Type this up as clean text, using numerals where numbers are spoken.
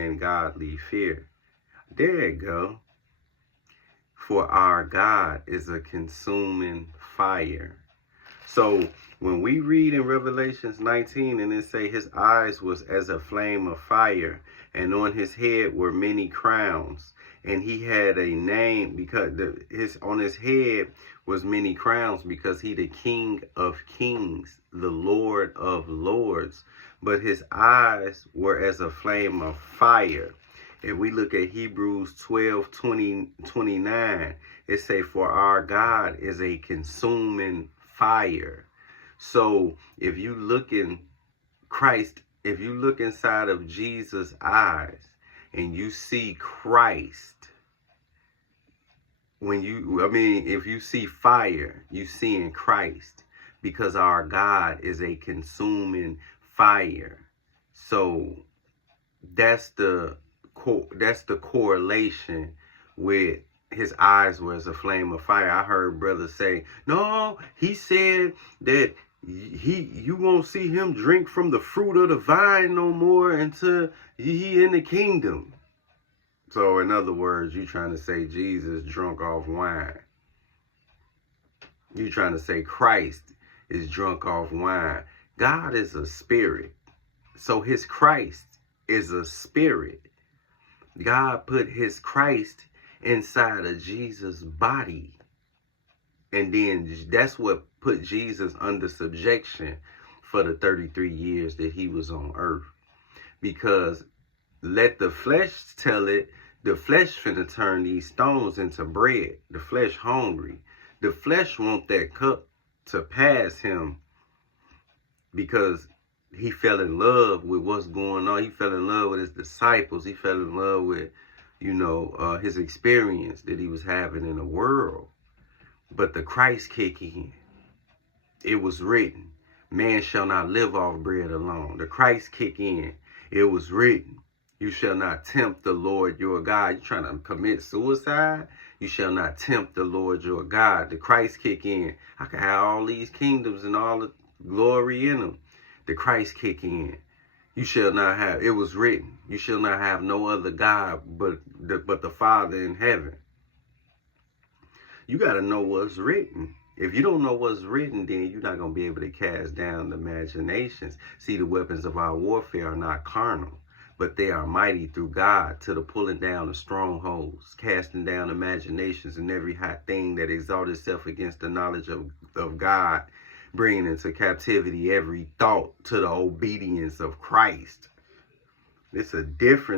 and godly fear. There you go. For our God is a consuming fire. So when we read in Revelations 19 and it say his eyes was as a flame of fire, and on his head were many crowns, and he had a name because on his head was many crowns, because he the King of kings, the Lord of lords. But his eyes were as a flame of fire. If we look at Hebrews 12:29, it say, for our God is a consuming fire. So if you look in Christ, if you look inside of Jesus' eyes and you see Christ, if you see fire, you see in Christ, because our God is a consuming fire. So that's the correlation with his eyes were as a flame of fire. I heard brothers say, no, he said that you won't see him drink from the fruit of the vine no more until he in the kingdom. So in other words, you trying to say Jesus drunk off wine. You trying to say Christ is drunk off wine. God is a spirit. So his Christ is a spirit. God put his Christ inside of Jesus' body. And then that's what put Jesus under subjection for the 33 years that he was on earth. Because let the flesh tell it, the flesh finna turn these stones into bread. The flesh hungry. The flesh want that cup to pass him because he fell in love with what's going on. He fell in love with his disciples. He fell in love with, his experience that he was having in the world. But the Christ kick in. It was written, man shall not live off bread alone. The Christ kick in. It was written, you shall not tempt the Lord your God. You trying to commit suicide? You shall not tempt the Lord your God. The Christ kick in. I can have all these kingdoms and all the glory in them. The Christ kick in. You shall not have, it was written, you shall not have no other God but the Father in heaven. You got to know what's written. If you don't know what's written, then you're not going to be able to cast down the imaginations. See, the weapons of our warfare are not carnal, but they are mighty through God to the pulling down of strongholds, casting down imaginations and every high thing that exalts itself against the knowledge of God, bringing into captivity every thought to the obedience of Christ. It's a difference